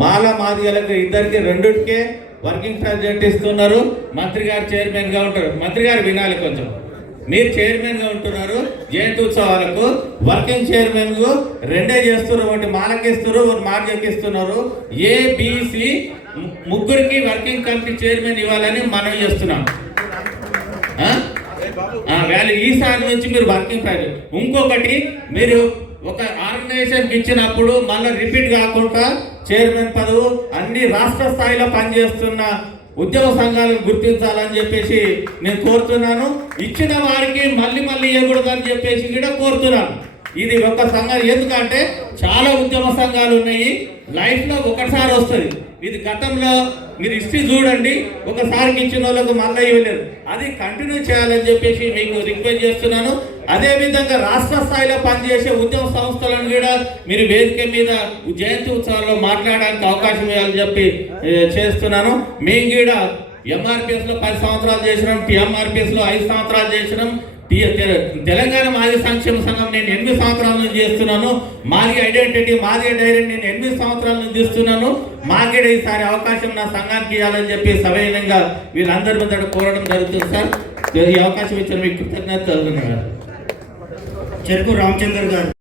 మాల మాదిగలకు ఇద్దరికి రెండుకే working president ఇస్తున్నారు. మంత్రి గారు చైర్మన్ గా ఉంటారు. మంత్రి గారు వినాలి కొంచెం. మీరు చైర్మన్ గా ఉంటున్నారు. జయంతి ఉత్సవాలకు వర్కింగ్ చైర్మన్ కు రెండే చేస్తున్నారు. ఒకటి మాలకి ఇస్తున్నారు, ఒకటి మాదిగకి ఇస్తున్నారు. ఏబిసి ముగ్గురికి వర్కింగ్ కమిటీ చైర్మన్ ఇవ్వాలని మనం చేస్తున్నాం. ఈసారి నుంచి మీరు వర్కింగ్ ప్రెసిడెంట్. ఇంకొకటి, మీరు ఒక ఆర్గనైజేషన్కి ఇచ్చినప్పుడు మళ్ళీ రిపీట్ కాకుండా చైర్మన్ పదవు అన్ని రాష్ట్ర స్థాయిలో పనిచేస్తున్న ఉద్యమ సంఘాలను గుర్తించాలని చెప్పేసి నేను కోరుతున్నాను. ఇచ్చిన వారికి మళ్ళీ ఇవ్వకూడదని చెప్పేసి కూడా కోరుతున్నాను. ఇది ఒక సంఘం, ఎందుకంటే చాలా ఉద్యమ సంఘాలు ఉన్నాయి. లైఫ్లో ఒకసారి వస్తుంది. ఇది గతంలో మీరు హిస్టరీ చూడండి, ఒకసారికి ఇచ్చిన వాళ్ళకు మళ్ళీ ఇవ్వలేదు. అది కంటిన్యూ చేయాలని చెప్పేసి మీకు రిక్వెస్ట్ చేస్తున్నాను. అదేవిధంగా రాష్ట్ర స్థాయిలో పనిచేసే ఉద్యమ సంస్థలను కూడా మీరు వేదిక మీద జయంతి ఉత్సవాల్లో మాట్లాడడానికి అవకాశం ఇవ్వాలని చెప్పి చేస్తున్నాను. మేము కూడా ఎంఆర్పిఎస్ లో 10 సంవత్సరాలు చేసినాం, టిఎంఆర్పిఎస్ లో 5 సంవత్సరాలు చేసినాం. తెలంగాణ మాదిగ సంక్షేమ సంఘం నేను 8 సంవత్సరాల నుంచి చేస్తున్నాను. మాదిగ ఐడెంటిటీ, మాదిగ డైరీ నేను 8 సంవత్సరాల నుంచి చేస్తున్నాను. మాకు ఈసారి అవకాశం నా సంఘానికి ఇవ్వాలని చెప్పి సవినయంగా వీళ్ళందరి మీద కోరడం జరుగుతుంది. సార్, ఈ అవకాశం ఇచ్చిన మీకు కృతజ్ఞతలు. చెరుకు రామచంద్ర గారు.